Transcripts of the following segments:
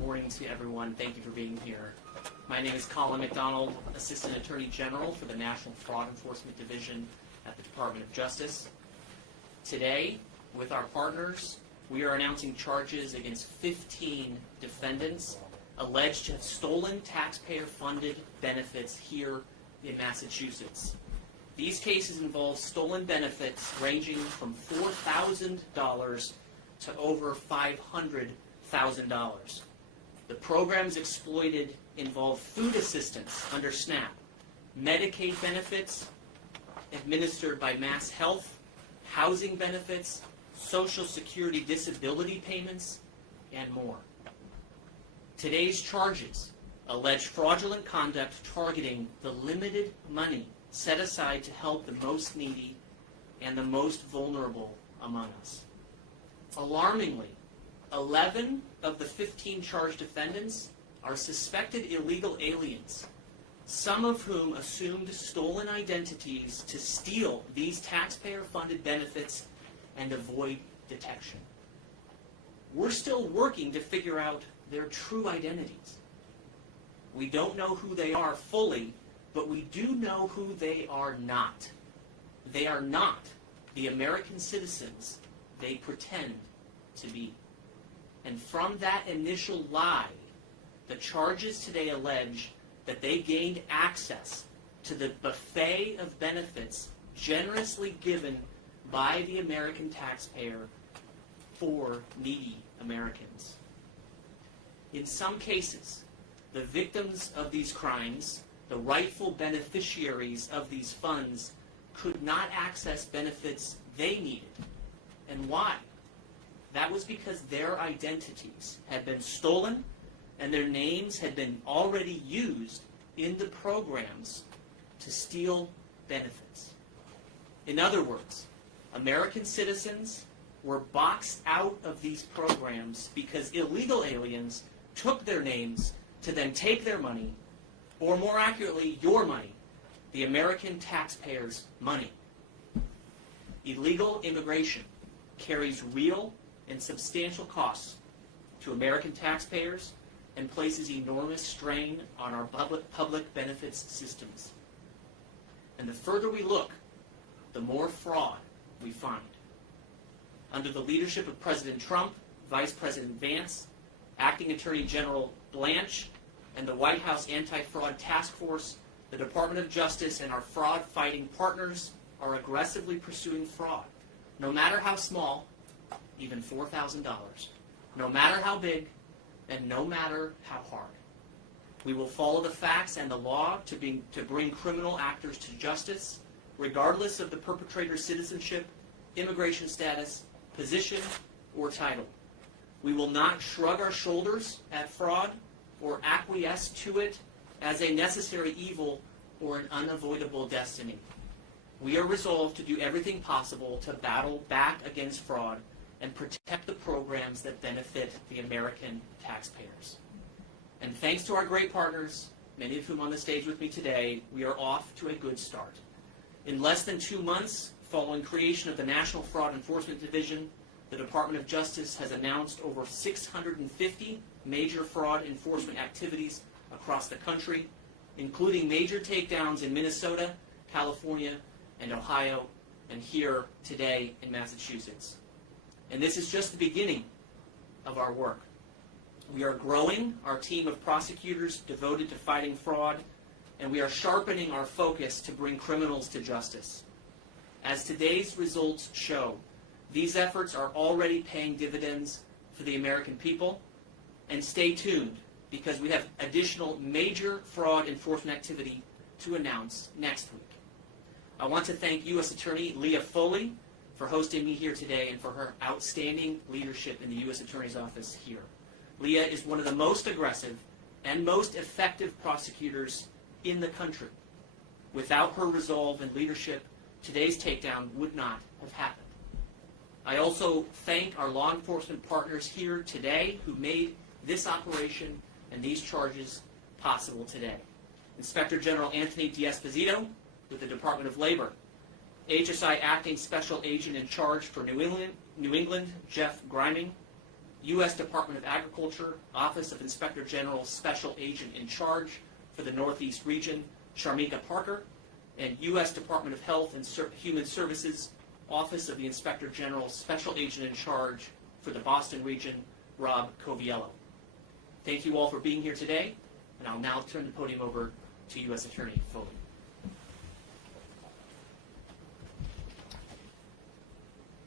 morning to everyone. Thank you for being here. My name is Colin McDonald, Assistant Attorney General for the National Fraud Enforcement Division at the Department of Justice. Today, with our partners, we are announcing charges against 15 defendants alleged to have stolen taxpayer-funded benefits here in Massachusetts. These cases involve stolen benefits ranging from $4,000 to over $500,000. The programs exploited involve food assistance under SNAP, Medicaid benefits administered by MassHealth, housing benefits, Social Security disability payments, and more. Today's charges allege fraudulent conduct targeting the limited money set aside to help the most needy and the most vulnerable among us. Alarmingly, 11 of the 15 charged defendants are suspected illegal aliens, some of whom assumed stolen identities to steal these taxpayer-funded benefits and avoid detection. We're still working to figure out their true identities. We don't know who they are fully, but we do know who they are not. They are not the American citizens they pretend to be. And from that initial lie, the charges today allege that they gained access to the buffet of benefits generously given by the American taxpayer for needy Americans. In some cases, the victims of these crimes, the rightful beneficiaries of these funds, could not access benefits they needed. And why? That was because their identities had been stolen and their names had been already used in the programs to steal benefits. In other words, American citizens were boxed out of these programs because illegal aliens took their names to then take their money, or more accurately, your money, the American taxpayers' money. Illegal immigration carries real and substantial costs to American taxpayers and places enormous strain on our public benefits systems. And the further we look, the more fraud we find. Under the leadership of President Trump, Vice President Vance, Acting Attorney General Blanche, and the White House Anti-Fraud Task Force, the Department of Justice and our fraud-fighting partners are aggressively pursuing fraud, no matter how small, even $4,000, no matter how big, and no matter how hard. We will follow the facts and the law to bring criminal actors to justice, regardless of the perpetrator's citizenship, immigration status, position, or title. We will not shrug our shoulders at fraud or acquiesce to it as a necessary evil or an unavoidable destiny. We are resolved to do everything possible to battle back against fraud and protect the programs that benefit the American taxpayers. And thanks to our great partners, many of whom on the stage with me today, we are off to a good start. In less than 2 months following creation of the National Fraud Enforcement Division, the Department of Justice has announced over 650 major fraud enforcement activities across the country, including major takedowns in Minnesota, California, and Ohio, and here today in Massachusetts. And this is just the beginning of our work. We are growing our team of prosecutors devoted to fighting fraud, and we are sharpening our focus to bring criminals to justice. As today's results show, these efforts are already paying dividends for the American people. And stay tuned, because we have additional major fraud enforcement activity to announce next week. I want to thank U.S. Attorney Leah Foley for hosting me here today and for her outstanding leadership in the U.S. Attorney's Office here. Leah is one of the most aggressive and most effective prosecutors in the country. Without her resolve and leadership, today's takedown would not have happened. I also thank our law enforcement partners here today who made this operation and these charges possible today. Inspector General Anthony D'Esposito with the Department of Labor, HSI Acting Special Agent in Charge for New England, Jeff Griming, U.S. Department of Agriculture, Office of Inspector General Special Agent in Charge for the Northeast Region, Sharmika Parker, and U.S. Department of Health and Human Services, Office of the Inspector General Special Agent in Charge for the Boston Region, Rob Coviello. Thank you all for being here today, and I'll now turn the podium over to U.S. Attorney Foley.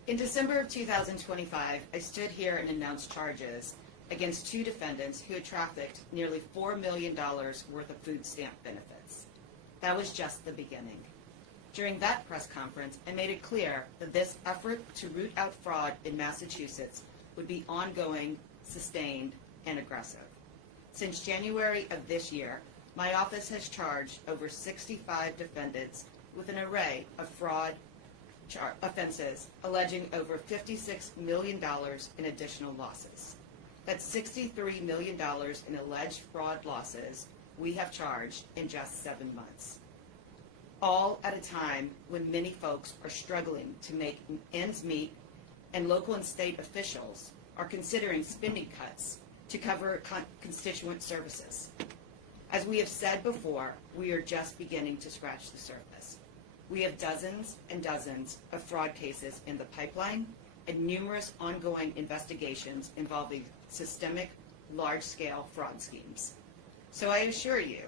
In December of 2025, I stood here and announced charges against 2 defendants who had trafficked nearly $4 million worth of food stamp benefits. That was just the beginning. During that press conference, I made it clear that this effort to root out fraud in Massachusetts would be ongoing, sustained, and aggressive. Since January of this year, my office has charged over 65 defendants with an array of fraud offenses alleging over $56 million in additional losses. That's $63 million in alleged fraud losses we have charged in just 7 months. All at a time when many folks are struggling to make ends meet and local and state officials are considering spending cuts to cover constituent services. As we have said before, we are just beginning to scratch the surface. We have dozens and dozens of fraud cases in the pipeline and numerous ongoing investigations involving systemic, large-scale fraud schemes. So I assure you,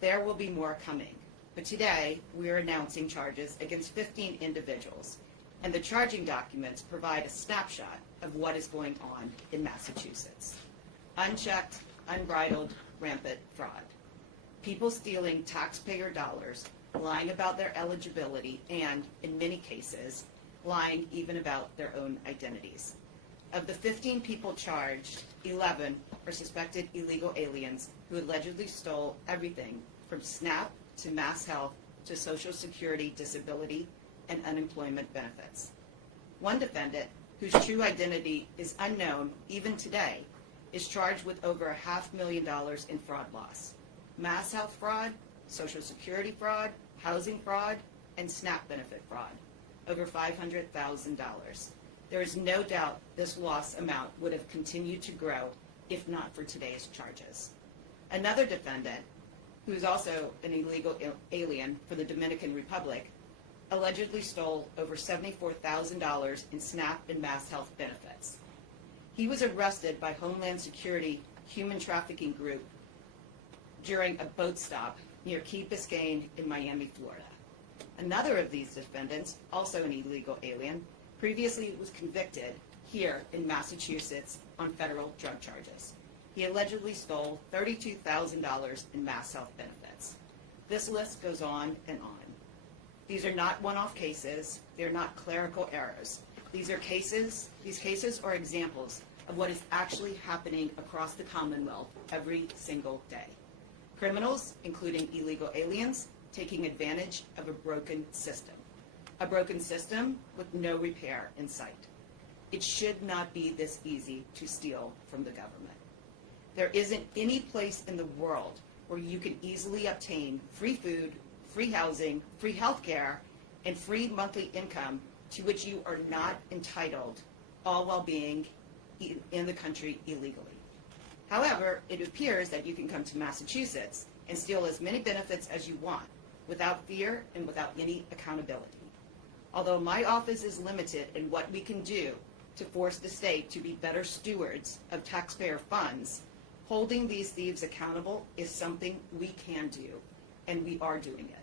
there will be more coming. But today, we are announcing charges against 15 individuals, and the charging documents provide a snapshot of what is going on in Massachusetts. Unchecked, unbridled, rampant fraud. People stealing taxpayer dollars, lying about their eligibility, and, in many cases, lying even about their own identities. Of the 15 people charged, 11 are suspected illegal aliens who allegedly stole everything from SNAP to MassHealth to Social Security, disability, and unemployment benefits. One defendant, whose true identity is unknown even today, is charged with over $500,000 in fraud loss. MassHealth fraud, Social Security fraud, housing fraud, and SNAP benefit fraud, over $500,000. There is no doubt this loss amount would have continued to grow if not for today's charges. Another defendant, who is also an illegal alien for the Dominican Republic, allegedly stole over $74,000 in SNAP and MassHealth benefits. He was arrested by Homeland Security Human Trafficking Group during a boat stop near Key Biscayne in Miami, Florida. Another of these defendants, also an illegal alien, previously was convicted here in Massachusetts on federal drug charges. He allegedly stole $32,000 in MassHealth benefits. This list goes on and on. These are not one-off cases. They're not clerical errors. These cases are examples of what is actually happening across the Commonwealth every single day. Criminals, including illegal aliens, taking advantage of a broken system with no repair in sight. It should not be this easy to steal from the government. There isn't any place in the world where you can easily obtain free food, free housing, free health care, and free monthly income to which you are not entitled, all while being in the country illegally. However, it appears that you can come to Massachusetts and steal as many benefits as you want without fear and without any accountability. Although my office is limited in what we can do to force the state to be better stewards of taxpayer funds, holding these thieves accountable is something we can do, and we are doing it.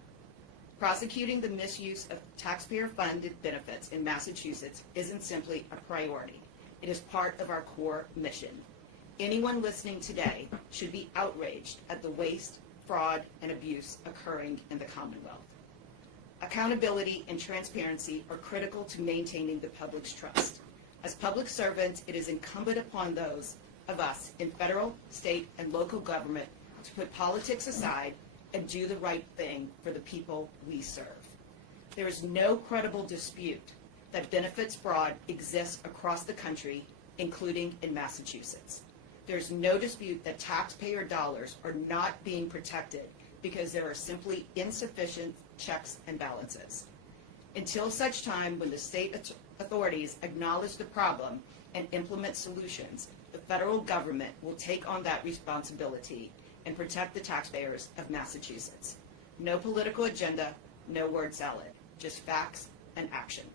Prosecuting the misuse of taxpayer-funded benefits in Massachusetts isn't simply a priority. It is part of our core mission. Anyone listening today should be outraged at the waste, fraud, and abuse occurring in the Commonwealth. Accountability and transparency are critical to maintaining the public's trust. As public servants, it is incumbent upon those of us in federal, state, and local government to put politics aside and do the right thing for the people we serve. There is no credible dispute that benefits fraud exists across the country, including in Massachusetts. There's no dispute that taxpayer dollars are not being protected because there are simply insufficient checks and balances. Until such time when the state authorities acknowledge the problem and implement solutions, the federal government will take on that responsibility and protect the taxpayers of Massachusetts. No political agenda, no word salad, just facts and action.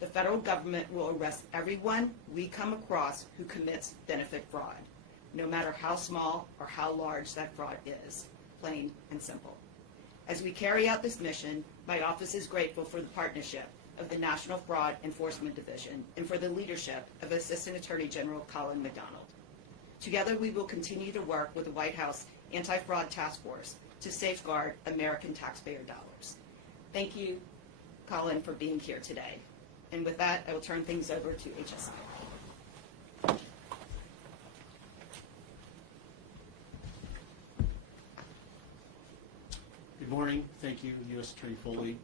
The federal government will arrest everyone we come across who commits benefit fraud, no matter how small or how large that fraud is, plain and simple. As we carry out this mission, my office is grateful for the partnership of the National Fraud Enforcement Division and for the leadership of Assistant Attorney General Colin McDonald. Together, we will continue to work with the White House Anti-Fraud Task Force to safeguard American taxpayer dollars. Thank you, Colin, for being here today. And with that, I will turn things over to HSI. Good morning. Thank you, U.S. Attorney Foley.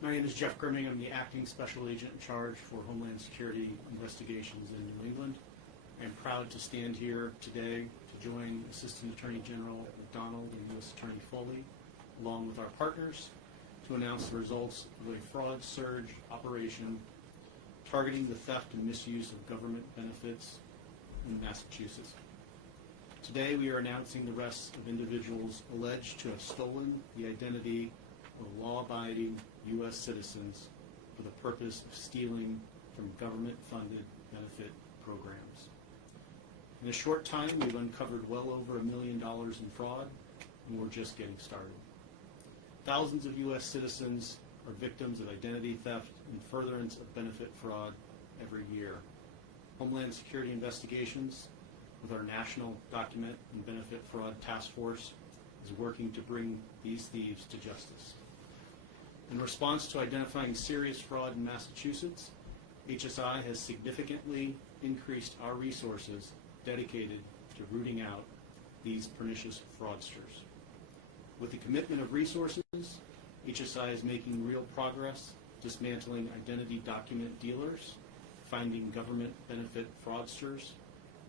My name is Jeff Grimming. I'm the Acting Special Agent in charge for Homeland Security investigations in New England. I am proud to stand here today to join Assistant Attorney General McDonald and U.S. Attorney Foley, along with our partners, to announce the results of a fraud surge operation targeting the theft and misuse of government benefits in Massachusetts. Today we are announcing the arrest of individuals alleged to have stolen the identity of law-abiding U.S. citizens for the purpose of stealing from government-funded benefit programs. In a short time, we've uncovered well over $1 million in fraud, and we're just getting started. Thousands of U.S. citizens are victims of identity theft and furtherance of benefit fraud every year. Homeland Security Investigations, with our National Document and Benefit Fraud Task Force, is working to bring these thieves to justice. In response to identifying serious fraud in Massachusetts, HSI has significantly increased our resources dedicated to rooting out these pernicious fraudsters. With the commitment of resources, HSI is making real progress dismantling identity document dealers, finding government benefit fraudsters,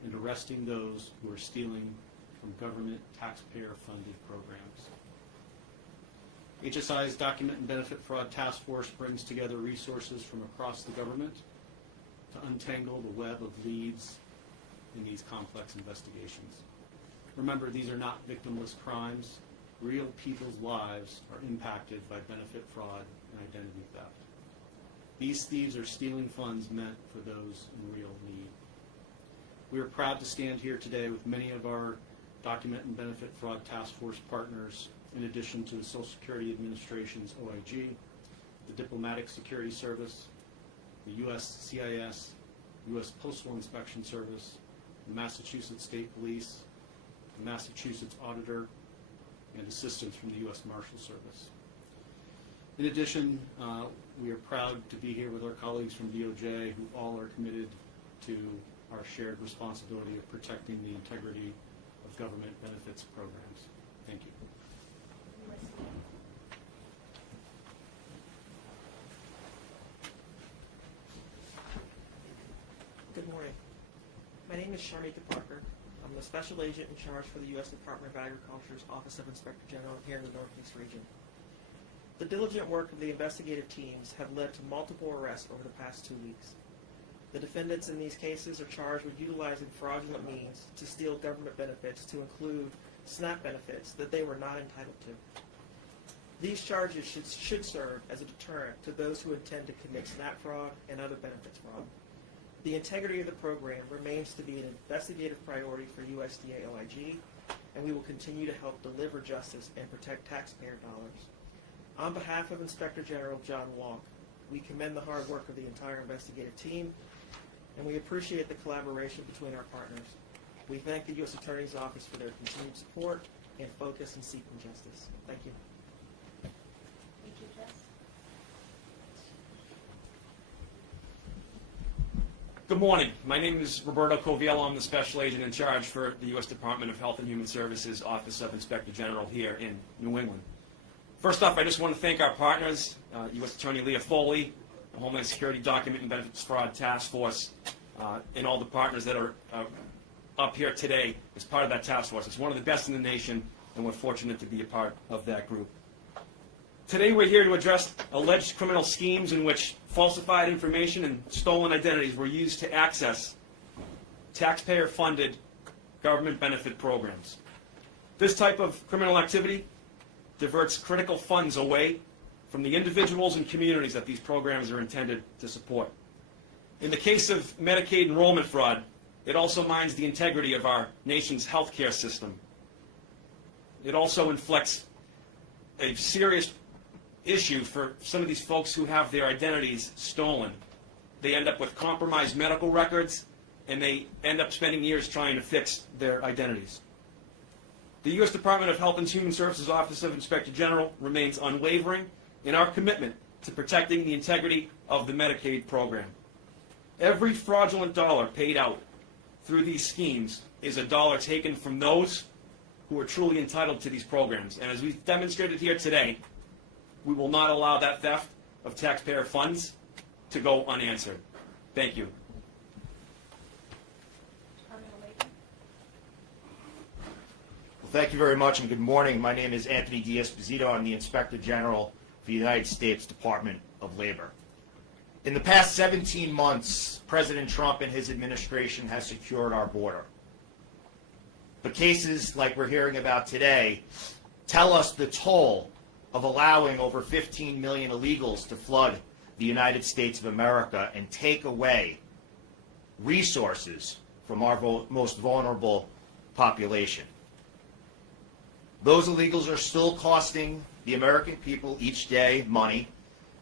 and arresting those who are stealing from government taxpayer-funded programs. HSI's Document and Benefit Fraud Task Force brings together resources from across the government to untangle the web of leads in these complex investigations. Remember, these are not victimless crimes. Real people's lives are impacted by benefit fraud and identity theft. These thieves are stealing funds meant for those in real need. We are proud to stand here today with many of our Document and Benefit Fraud Task Force partners, in addition to the Social Security Administration's OIG, the Diplomatic Security Service, the U.S. CIS, U.S. Postal Inspection Service, the Massachusetts State Police, the Massachusetts Auditor, and assistance from the U.S. Marshal Service. In addition, we are proud to be here with our colleagues from DOJ, who all are committed to our shared responsibility of protecting the integrity of government benefits programs. Thank you. Good morning. My name is Sharmika Parker. I'm the Special Agent in charge for the U.S. Department of Agriculture's Office of Inspector General here in the Northeast region. The diligent work of the investigative teams have led to multiple arrests over the past 2 weeks. The defendants in these cases are charged with utilizing fraudulent means to steal government benefits, to include SNAP benefits that they were not entitled to. These charges should serve as a deterrent to those who intend to commit SNAP fraud and other benefits fraud. The integrity of the program remains to be an investigative priority for USDA OIG, and we will continue to help deliver justice and protect taxpayer dollars. On behalf of Inspector General John Wonk, we commend the hard work of the entire investigative team, and we appreciate the collaboration between our partners. We thank the U.S. Attorney's Office for their continued support and focus in seeking justice. Thank you. Thank you, Jess. Good morning. My name is Roberto Coviello. I'm the Special Agent in charge for the U.S. Department of Health and Human Services Office of Inspector General here in New England. First off, I just want to thank our partners, U.S. Attorney Leah Foley, the Homeland Security Document and Benefits Fraud Task Force, and all the partners that are up here today as part of that task force. It's one of the best in the nation, and we're fortunate to be a part of that group. Today we're here to address alleged criminal schemes in which falsified information and stolen identities were used to access taxpayer-funded government benefit programs. This type of criminal activity diverts critical funds away from the individuals and communities that these programs are intended to support. In the case of Medicaid enrollment fraud, it also mines the integrity of our nation's healthcare system. It also inflicts a serious issue for some of these folks who have their identities stolen. They end up with compromised medical records, and they end up spending years trying to fix their identities. The U.S. Department of Health and Human Services Office of Inspector General remains unwavering in our commitment to protecting the integrity of the Medicaid program. Every fraudulent dollar paid out through these schemes is a dollar taken from those who are truly entitled to these programs. And as we've demonstrated here today, we will not allow that theft of taxpayer funds to go unanswered. Thank you. Well, thank you very much and good morning. My name is Anthony D'Esposito. I'm the Inspector General for the United States Department of Labor. In the past 17 months, President Trump and his administration has secured our border. But cases like we're hearing about today tell us the toll of allowing over 15 million illegals to flood the United States of America and take away resources from our most vulnerable population. Those illegals are still costing the American people each day money,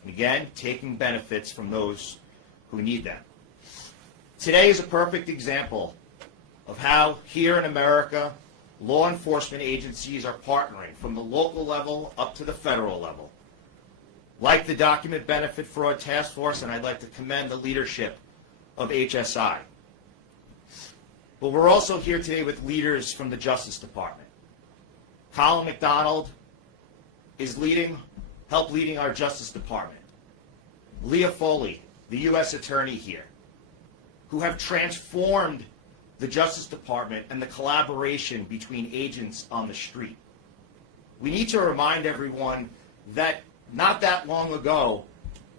and again, taking benefits from those who need them. Today is a perfect example of how here in America, law enforcement agencies are partnering from the local level up to the federal level. Like the Document Benefit Fraud Task Force, and I'd like to commend the leadership of HSI. But we're also here today with leaders from the Justice Department. Colin McDonald is leading our Justice Department. Leah Foley, the U.S. Attorney here, who have transformed the Justice Department and the collaboration between agents on the street. We need to remind everyone that not that long ago,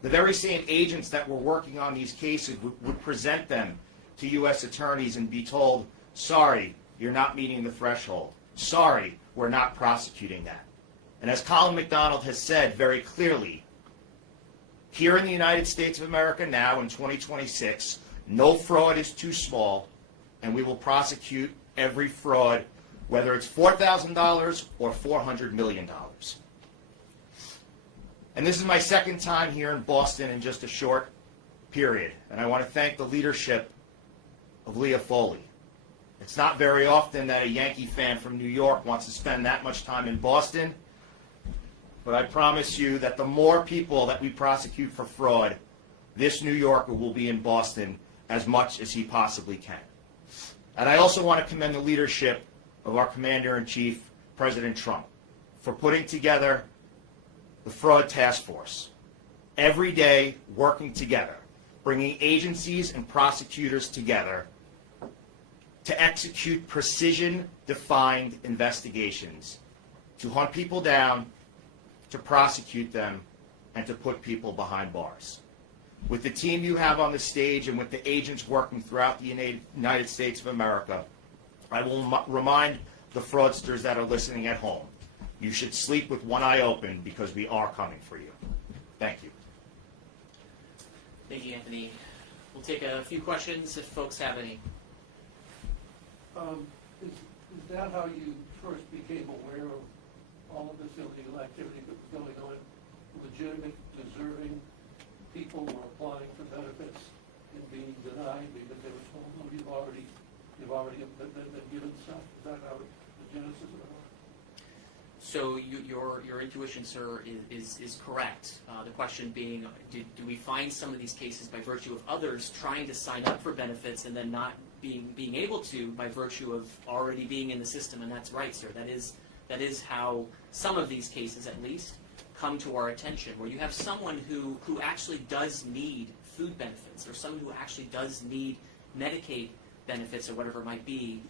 the very same agents that were working on these cases would present them to U.S. attorneys and be told, sorry, you're not meeting the threshold. Sorry, we're not prosecuting that. And as Colin McDonald has said very clearly, here in the United States of America now in 2026, no fraud is too small, and we will prosecute every fraud, whether it's $4,000 or $400 million. And this is my second time here in Boston in just a short period, and I want to thank the leadership of Leah Foley. It's not very often that a Yankee fan from New York wants to spend that much time in Boston, but I promise you that the more people that we prosecute for fraud, this New Yorker will be in Boston as much as he possibly can. And I also want to commend the leadership of our Commander-in-Chief, President Trump, for putting together the Fraud Task Force. Every day, working together, bringing agencies and prosecutors together to execute precision-defined investigations, to hunt people down, to prosecute them, and to put people behind bars. With the team you have on the stage and with the agents working throughout the United States of America, I will remind the fraudsters that are listening at home, you should sleep with one eye open because we are coming for you. Thank you. Thank you, Anthony. We'll take a few questions if folks have any. Is that how you first became aware of all of this illegal activity that was going on? Legitimate, deserving people were applying for benefits and being denied because they were told, "Oh, you've already been given stuff." Is that how the genesis of it was? So your intuition, sir, is correct. The question being, do we find some of these cases by virtue of others trying to sign up for benefits and then not being able to by virtue of already being in the system? And that's right, sir. That is how some of these cases, at least, come to our attention, where you have someone who actually does need food benefits or someone who actually does need Medicaid benefits or whatever it might be.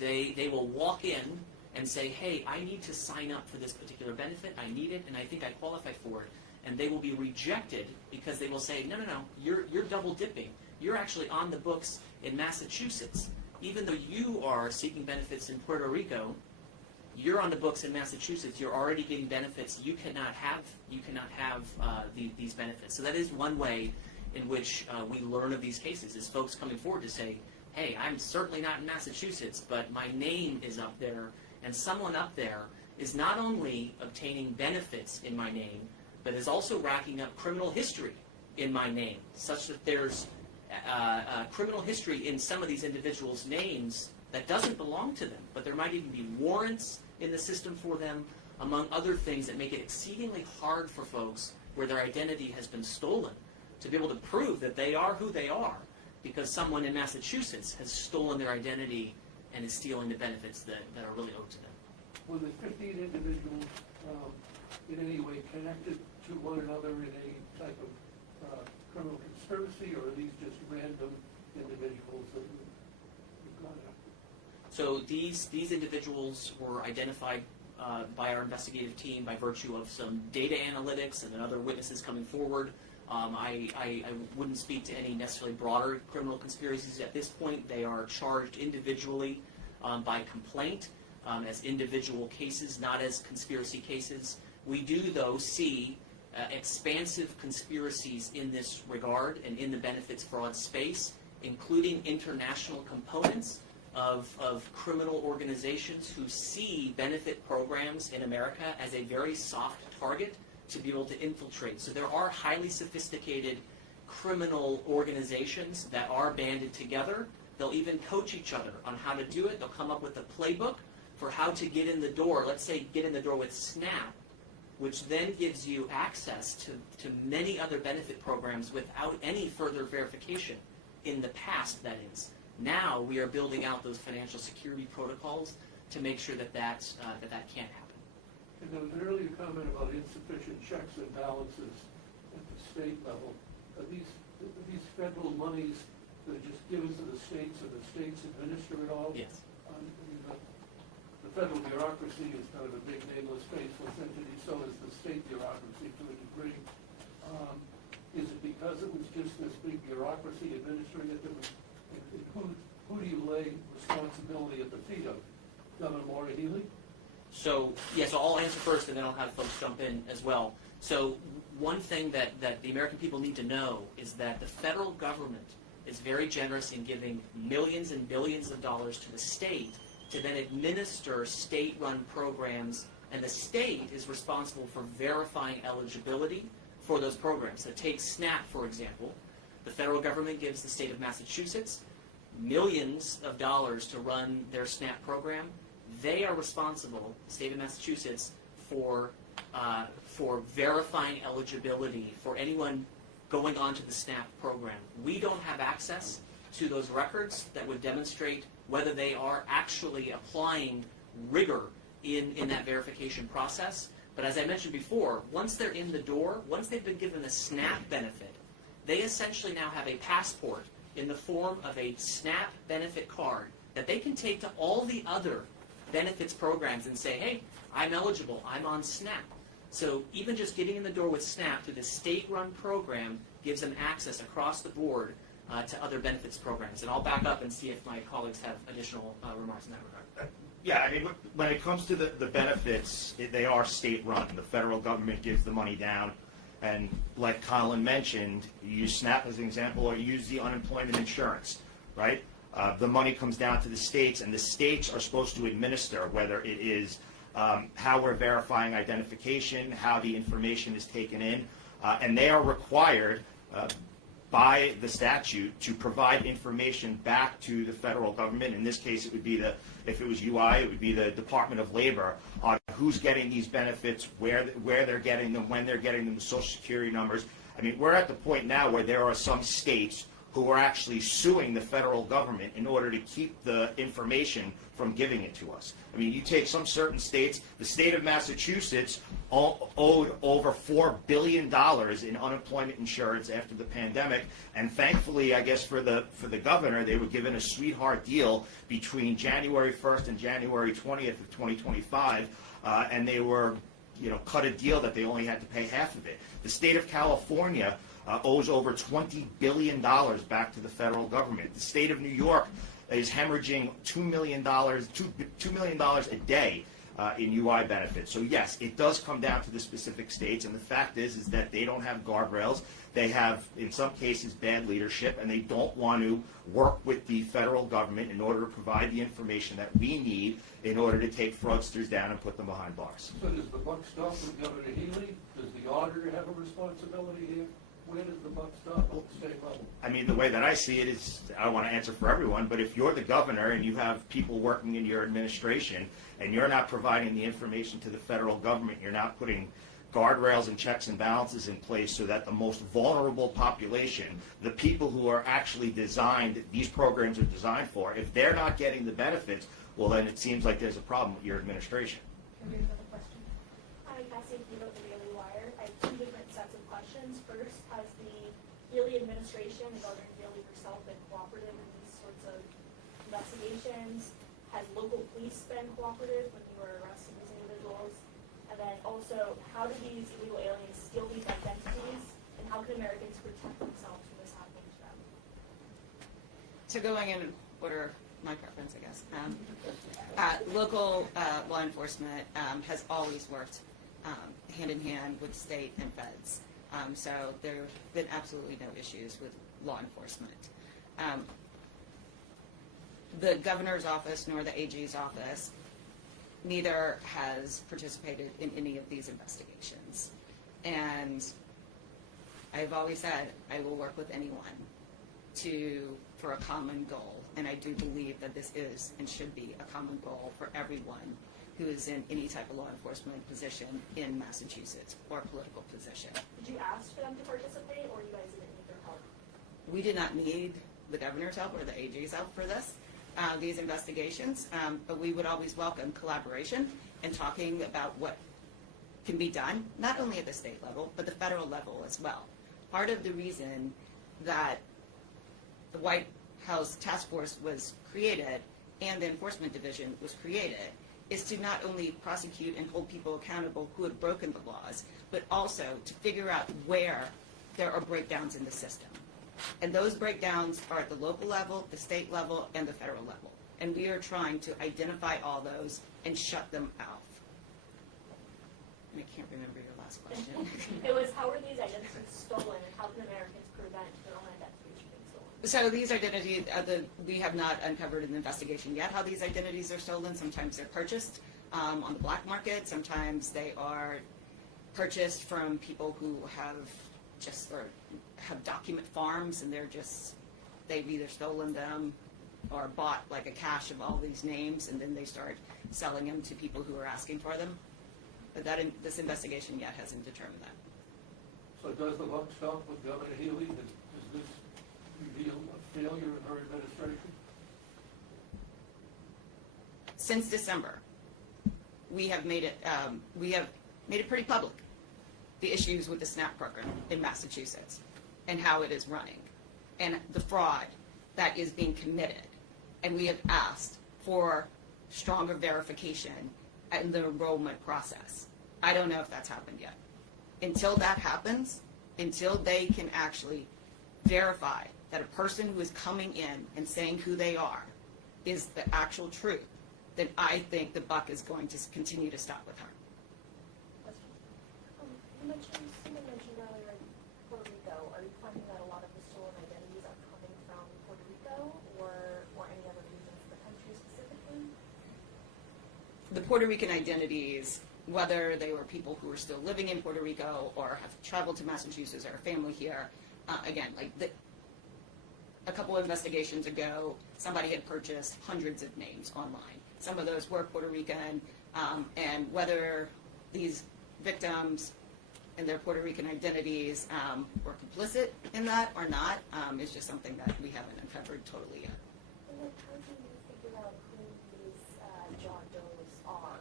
They will walk in and say, hey, I need to sign up for this particular benefit, I need it, and I think I qualify for it. And they will be rejected because they will say, no, you're double dipping. You're actually on the books In Massachusetts, even though you are seeking benefits in Puerto Rico, you're on the books in Massachusetts. You're already getting benefits. You cannot have these benefits. So that is one way in which we learn of these cases, is folks coming forward to say, hey, I'm certainly not in Massachusetts, but my name is up there, and someone up there is not only obtaining benefits in my name, but is also racking up criminal history in my name, such that there's criminal history in some of these individuals' names that doesn't belong to them, but there might even be warrants in the system for them, among other things that make it exceedingly hard for folks where their identity has been stolen to be able to prove that they are who they are, because someone in Massachusetts has stolen their identity and is stealing the benefits that are really owed to them. Were the 15 individuals in any way connected to one another in a type of criminal conspiracy, or are these just random individuals that you've gone after? So these individuals were identified by our investigative team by virtue of some data analytics and then other witnesses coming forward. I wouldn't speak to any necessarily broader criminal conspiracies at this point. They are charged individually by complaint as individual cases, not as conspiracy cases. We do, though, see expansive conspiracies in this regard and in the benefits fraud space, including international components of criminal organizations who see benefit programs in America as a very soft target to be able to infiltrate. So there are highly sophisticated criminal organizations that are banded together. They'll even coach each other on how to do it. They'll come up with a playbook for how to get in the door. Let's say get in the door with SNAP, which then gives you access to many other benefit programs without any further verification. In the past, that is. Now we are building out those financial security protocols to make sure that that can't happen. And there was an earlier comment about insufficient checks and balances at the state level. Are these federal monies that are just given to the states, and the states administer it all? Yes. I mean, the federal bureaucracy is kind of a big, nameless, faceless entity. So is the state bureaucracy to a degree. Is it because it was just this big bureaucracy administering it that was? Who do you lay responsibility at the feet of? Governor Maura Healey? So I'll answer first, and then I'll have folks jump in as well. So one thing that the American people need to know is that the federal government is very generous in giving millions and billions of dollars to the state to then administer state-run programs, and the state is responsible for verifying eligibility for those programs. So take SNAP, for example. The federal government gives the state of Massachusetts millions of dollars to run their SNAP program. They are responsible, the state of Massachusetts, for verifying eligibility for anyone going onto the SNAP program. We don't have access to those records that would demonstrate whether they are actually applying rigor in that verification process. But as I mentioned before, once they're in the door, once they've been given a SNAP benefit, they essentially now have a passport in the form of a SNAP benefit card that they can take to all the other benefits programs and say, hey, I'm eligible, I'm on SNAP. So even just getting in the door with SNAP through the state-run program gives them access across the board to other benefits programs. And I'll back up and see if my colleagues have additional remarks in that regard. Yeah, I mean, when it comes to the benefits, they are state-run. The federal government gives the money down. And like Colin mentioned, you use SNAP as an example, or you use the unemployment insurance, right? The money comes down to the states, and the states are supposed to administer whether it is how we're verifying identification, how the information is taken in, and they are required by the statute to provide information back to the federal government. In this case, it would be if it was UI, it would be the Department of Labor on who's getting these benefits, where they're getting them, when they're getting them, the Social Security numbers. I mean, we're at the point now where there are some states who are actually suing the federal government in order to keep the information from giving it to us. I mean, you take some certain states, the state of Massachusetts owed over $4 billion in unemployment insurance after the pandemic, and thankfully, I guess for the governor, they were given a sweetheart deal between January 1st and January 20th of 2025, and they were cut a deal that they only had to pay half of it. The state of California owes over $20 billion back to the federal government. The state of New York is hemorrhaging $2 million a day in UI benefits. So yes, it does come down to the specific states, and the fact is that they don't have guardrails. They have, in some cases, bad leadership, and they don't want to work with the federal government in order to provide the information that we need in order to take fraudsters down and put them behind bars. So does the buck stop with Governor Healy? Does the auditor have a responsibility here? Where does the buck stop at the state level? I mean, the way that I see it is, I don't want to answer for everyone, but if you're the governor and you have people working in your administration and you're not providing the information to the federal government, you're not putting guardrails and checks and balances in place so that the most vulnerable population, the people who are actually designed, these programs are designed for, if they're not getting the benefits, well then it seems like there's a problem with your administration. Can we have another question? Hi, Cassie Keto with the Daily Wire. I have two different sets of questions. First, has the Healy administration and Governor Healy herself been cooperative in these sorts of investigations? Has local police been cooperative when you were arresting these individuals? And then also, how do these illegal aliens steal these identities, and how can Americans protect themselves from this happening to them? So going in order, my preference, I guess. Local law enforcement has always worked hand in hand with state and feds. So there have been absolutely no issues with law enforcement. The governor's office nor the AG's office neither has participated in any of these investigations. And I've always said I will work with anyone for a common goal. And I do believe that this is and should be a common goal for everyone who is in any type of law enforcement position in Massachusetts or political position. Did you ask for them to participate, or you guys didn't need their help? We did not need the governor's help or the AG's help for these investigations, but we would always welcome collaboration and talking about what can be done, not only at the state level, but the federal level as well. Part of the reason that the White House Task Force was created and the Enforcement Division was created is to not only prosecute and hold people accountable who have broken the laws, but also to figure out where there are breakdowns in the system. And those breakdowns are at the local level, the state level, and the federal level. And we are trying to identify all those and shut them out. And I can't remember your last question. It was, how are these identities stolen, and how can Americans prevent their own identities from being stolen? So these identities, we have not uncovered an investigation yet how these identities are stolen. Sometimes they're purchased on the black market. Sometimes they are purchased from people who have document farms, and they've either stolen them or bought like a cache of all these names, and then they start selling them to people who are asking for them. But this investigation yet hasn't determined that. So does the buck stop with Governor Healy? Does this reveal a failure in her administration? Since December, we have made it pretty public, the issues with the SNAP program in Massachusetts and how it is running and the fraud that is being committed. And we have asked for stronger verification in the enrollment process. I don't know if that's happened yet. Until that happens, until they can actually verify that a person who is coming in and saying who they are is the actual truth, then I think the buck is going to continue to stop with her. Someone mentioned earlier Puerto Rico. Are you finding that a lot of the stolen identities are coming from Puerto Rico or any other regions of the country specifically? The Puerto Rican identities, whether they were people who are still living in Puerto Rico or have traveled to Massachusetts or a family here, again, a couple of investigations ago, somebody had purchased hundreds of names online. Some of those were Puerto Rican, and whether these victims and their Puerto Rican identities were complicit in that or not is just something that we haven't uncovered totally yet. And then how do you figure out who these John Does are?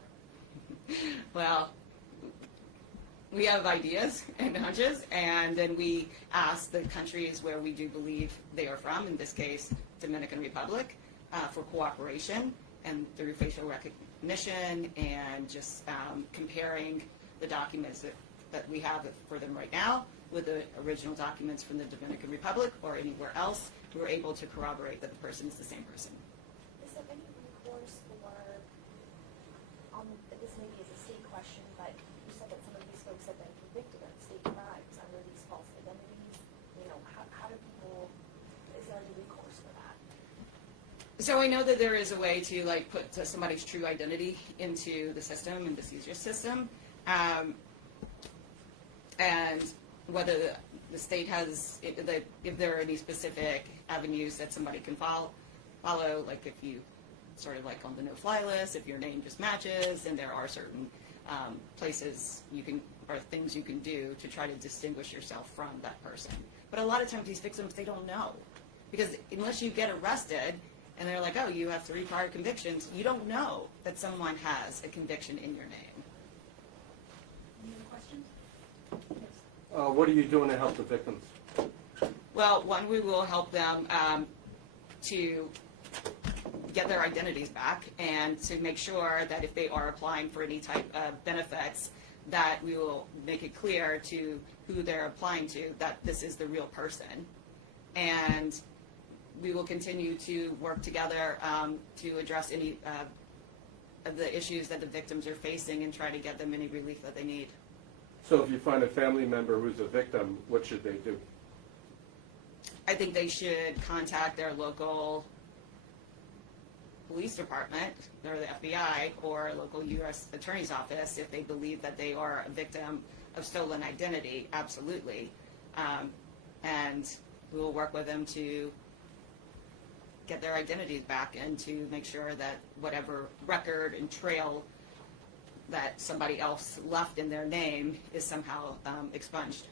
Well, we have ideas and hunches, and then we ask the countries where we do believe they are from, in this case, Dominican Republic, for cooperation and through facial recognition and just comparing the documents that we have for them right now with the original documents from the Dominican Republic or anywhere else, we were able to corroborate that the person is the same person. Is there any recourse for, this maybe is a state question, but you said that some of these folks have been convicted of state crimes under these false identities. You know, how do people, is there any recourse for that? So I know that there is a way to like put somebody's true identity into the system, in the seizure system, and whether the state has, if there are any specific avenues that somebody can follow, like if you sort of like on the no-fly list, if your name just matches, and there are certain places you can, or things you can do to try to distinguish yourself from that person. But a lot of times these victims, they don't know. Because unless you get arrested, and they're like, oh, you have 3 prior convictions, you don't know that someone has a conviction in your name. Any other questions? What are you doing to help the victims? Well, one, we will help them to get their identities back and to make sure that if they are applying for any type of benefits, that we will make it clear to who they're applying to that this is the real person. And we will continue to work together to address any of the issues that the victims are facing and try to get them any relief that they need. So if you find a family member who's a victim, what should they do? I think they should contact their local police department or the FBI or local U.S. Attorney's Office if they believe that they are a victim of stolen identity, absolutely. And we will work with them to get their identities back and to make sure that whatever record and trail that somebody else left in their name is somehow expunged.